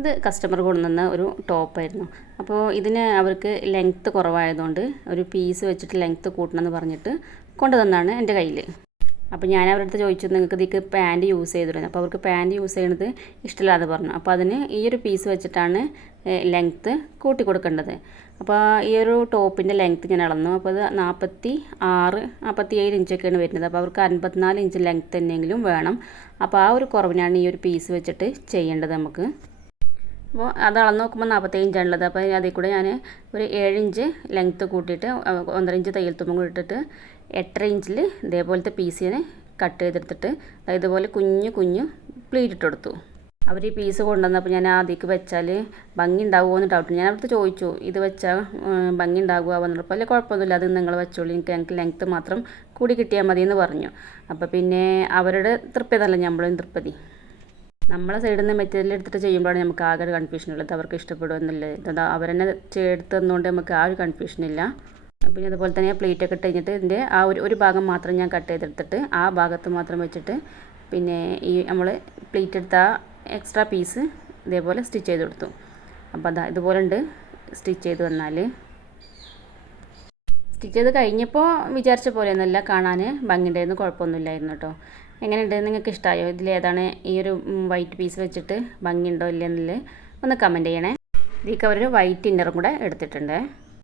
ഇത് കസ്റ്റമർ കൊണ്ടുവന്ന ഒരു ടോപ്പായിരുന്നു അപ്പോൾ ഇതിന് അവർക്ക് ലെങ്ത്ത് കുറവായതുകൊണ്ട് ഒരു പീസ് വെച്ചിട്ട് ലെങ്ത്ത് കൂട്ടണമെന്ന് പറഞ്ഞിട്ട് കൊണ്ടുതന്നാണ് എന്റെ കയ്യിൽ അപ്പോൾ ഞാൻ അവരുടെ അടുത്ത് ചോദിച്ചു നിങ്ങൾക്ക് ഇതിക്ക് പാന്റ് യൂസ് ചെയ്തിരുന്നു? അപ്പോൾ അവർക്ക് പാന്റ് യൂസ് ചെയ്യണത് ഇഷ്ടമില്ലാതെ പറഞ്ഞു. അപ്പോൾ അതിന് ഈ ഒരു പീസ് വെച്ചിട്ടാണ് ലെങ്ത്ത് കൂട്ടി കൊടുക്കേണ്ടത്. അപ്പോൾ ഈ ഒരു ടോപ്പിന്റെ ലെങ്ത്ത് ഞാൻ അളന്നു. അപ്പോൾ അത് നാൽപ്പത്തി ആറ് നാൽപ്പത്തി ഏഴ് ഇഞ്ചൊക്കെയാണ് വരുന്നത്. അപ്പോൾ അവർക്ക് അൻപത്തിനാല് ഇഞ്ച് ലെങ്ത്ത് തന്നെയെങ്കിലും വേണം. അപ്പോൾ ആ ഒരു കുറവിനാണ് ഈ ഒരു പീസ് വെച്ചിട്ട് ചെയ്യേണ്ടത് നമുക്ക്. അപ്പോൾ അത് അളന്ന് നോക്കുമ്പോൾ നാൽപ്പത്തഞ്ചാണുള്ളത് അപ്പോൾ അതിൽ കൂടെ ഞാൻ ഒരു ഏഴ് ഇഞ്ച് ലെങ്ത്ത് കൂട്ടിയിട്ട് ഒന്നര ഇഞ്ച് തയ്യൽ തുമ്പും ഇട്ടിട്ട് എട്ടര ഇഞ്ചിൽ ഇതേപോലത്തെ പീസിനെ കട്ട് ചെയ്തെടുത്തിട്ട് ഇതുപോലെ കുഞ്ഞു കുഞ്ഞു പ്ലീറ്റ് ഇട്ട് കൊടുത്തു. അവർ ഈ പീസ് കൊണ്ടുവന്നപ്പോൾ ഞാൻ ആദ്യക്ക് വെച്ചാൽ ഭംഗി ഉണ്ടാവുമോ എന്ന് ഡൗട്ട് ഞാൻ അവിടുത്തെ ചോദിച്ചു ഇത് വെച്ചാൽ ഭംഗി ഉണ്ടാകുമോ പറഞ്ഞപ്പോൾ അല്ല കുഴപ്പമൊന്നുമില്ല. അത് നിങ്ങൾ വെച്ചോളൂ. എനിക്ക് ഞങ്ങൾക്ക് ലെങ്ത്ത് മാത്രം കൂടി കിട്ടിയാൽ മതി എന്ന് പറഞ്ഞു. അപ്പോൾ പിന്നെ അവരുടെ തൃപ്തിയതല്ല നമ്മളും തൃപ്തി. നമ്മളെ സൈഡിൽ നിന്ന് മെറ്റീരിയൽ എടുത്തിട്ട് ചെയ്യുമ്പോഴാണ് നമുക്ക് ആകെ ഒരു കൺഫ്യൂഷൻ ഉള്ളത്. അവർക്ക് ഇഷ്ടപ്പെടുമോ എന്നുള്ളത്. അവർ അവരെന്നെ ചേർത്ത് തന്നുകൊണ്ട് നമുക്ക് ആ ഒരു കൺഫ്യൂഷൻ ഇല്ല. പിന്നെ അതുപോലെ തന്നെ പ്ലേറ്റ് ഒക്കെ ഇട്ട് കഴിഞ്ഞിട്ട് ഇതിന്റെ ആ ഒരു ഒരു ഭാഗം മാത്രം ഞാൻ കട്ട് ചെയ്തെടുത്തിട്ട് ആ ഭാഗത്ത് മാത്രം വെച്ചിട്ട് പിന്നെ ഈ നമ്മൾ പ്ലേറ്റ് എടുത്ത എക്സ്ട്രാ പീസ് ഇതേപോലെ സ്റ്റിച്ച് ചെയ്ത് കൊടുത്തു. അപ്പോൾ അതാ ഇതുപോലെ ഉണ്ട് സ്റ്റിച്ച് ചെയ്ത് വന്നാൽ സ്റ്റിച്ച് ചെയ്ത് കഴിഞ്ഞപ്പോൾ വിചാരിച്ച പോലെയൊന്നുമല്ല കാണാൻ ഭംഗിയുണ്ടായിരുന്നു. കുഴപ്പമൊന്നുമില്ലായിരുന്നു കേട്ടോ. എങ്ങനെയുണ്ട്? നിങ്ങൾക്ക് ഇഷ്ടമായോ ഇതിലേതാണ് ഈ ഒരു വൈറ്റ് പീസ് വെച്ചിട്ട് ഭംഗിയുണ്ടോ ഇല്ലെന്നില്ല ഒന്ന് കമന്റ് ചെയ്യണേ. ഇതിലേക്ക് അവരൊരു വൈറ്റ് ഇന്നറും കൂടെ എടുത്തിട്ടുണ്ട്.